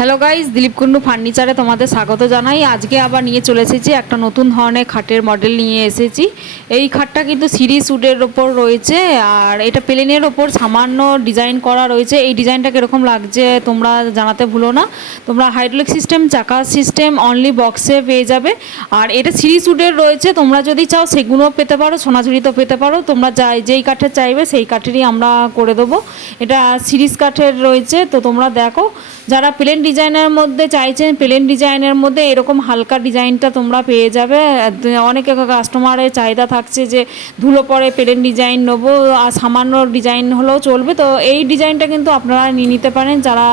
Hello guys, Dilip Kundu ফার্নিচারে তোমাদের স্বাগত জানাই। আজকে আবার নিয়ে চলে এসেছি একটা নতুন ধরনের খাটের মডেল নিয়ে এসেছি। এই খাটটা কিন্তু সিরিজ উডের ওপর রয়েছে, আর এটা প্লেনের ওপর সামান্য ডিজাইন করা রয়েছে। এই ডিজাইনটা কীরকম লাগছে তোমরা জানাতে ভুলো না। তোমরা হাইড্রোলিক সিস্টেম, চাকা সিস্টেম অনলি বক্সে পেয়ে যাবে। আর এটা সিরিজ উডের রয়েছে, তোমরা যদি চাও সেগুলোও পেতে পারো, সোনাঝুরিতেও পেতে পারো। তোমরা যেই কাঠের চাইবে সেই কাঠেরই আমরা করে দেবো। এটা সিরিজ কাঠের রয়েছে, তো তোমরা দেখো। যারা প্লেন ডিজাইনের মধ্যে চাইছেন, প্লেন ডিজাইনের মধ্যে এরকম হালকা ডিজাইনটা তোমরা পেয়ে যাবে। অনেকে কাস্টমারের চাহিদা থাকছে যে ধুলো পরে প্লেন ডিজাইন নেবো, আর সামান্য ডিজাইন হলেও চলবে। তো এই ডিজাইনটা কিন্তু আপনারা নিয়ে নিতে পারেন যারা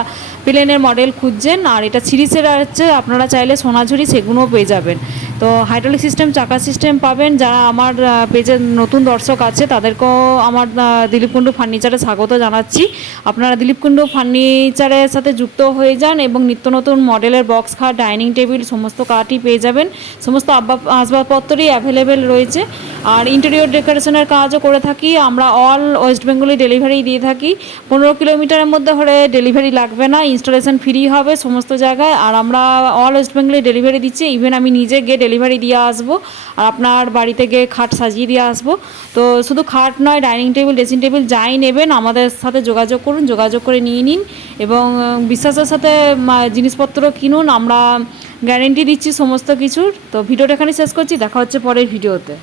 প্লেনের মডেল খুঁজছেন। আর এটা সিরিজের হচ্ছে, আপনারা চাইলে সোনাঝুরি সেগুলোও পেয়ে যাবেন। তো হাইড্রোলিক সিস্টেম, চাকা সিস্টেম পাবেন। যারা আমার পেজের নতুন দর্শক আছে তাদেরকেও আমার দিলীপ কুন্ডু ফার্নিচারে স্বাগত জানাচ্ছি। আপনারা দিলীপ কুন্ডু ফার্নিচারের সাথে যুক্ত হয়ে যান এবং নিত্য নতুন মডেলের বক্স খাট, ডাইনিং টেবিল সমস্ত কাঠই পেয়ে যাবেন। সমস্ত আসবাবপত্রই অ্যাভেলেবেল রয়েছে। আর ইন্টেরিয়র ডেকোরেশনের কাজও করে থাকি আমরা। অল ওয়েস্ট বেঙ্গলে ডেলিভারি দিয়ে থাকি। 15 কিলোমিটারের মধ্যে হলে ডেলিভারি লাগবে না, ইনস্টলেশন ফ্রি হবে সমস্ত জায়গায়। আর আমরা অল ওয়েস্ট বেঙ্গলে ডেলিভারি দিচ্ছি। ইভেন আমি নিজে গিয়ে ডেলিভারি দিয়ে আসবো, আর আপনার বাড়িতে গিয়ে খাট সাজিয়ে দিয়ে আসবো। তো শুধু খাট নয়, ডাইনিং টেবিল, ড্রেসিং টেবিল যাই নেবেন আমাদের সাথে যোগাযোগ করুন, যোগাযোগ করে নিয়ে নিন এবং বিশ্বাসের সাথে জিনিসপত্র কিনুন। আমরা গ্যারেন্টি দিচ্ছি সমস্ত কিছুর। তো ভিডিওটা এখানে শেষ করছি, দেখা হচ্ছে পরের ভিডিওতে।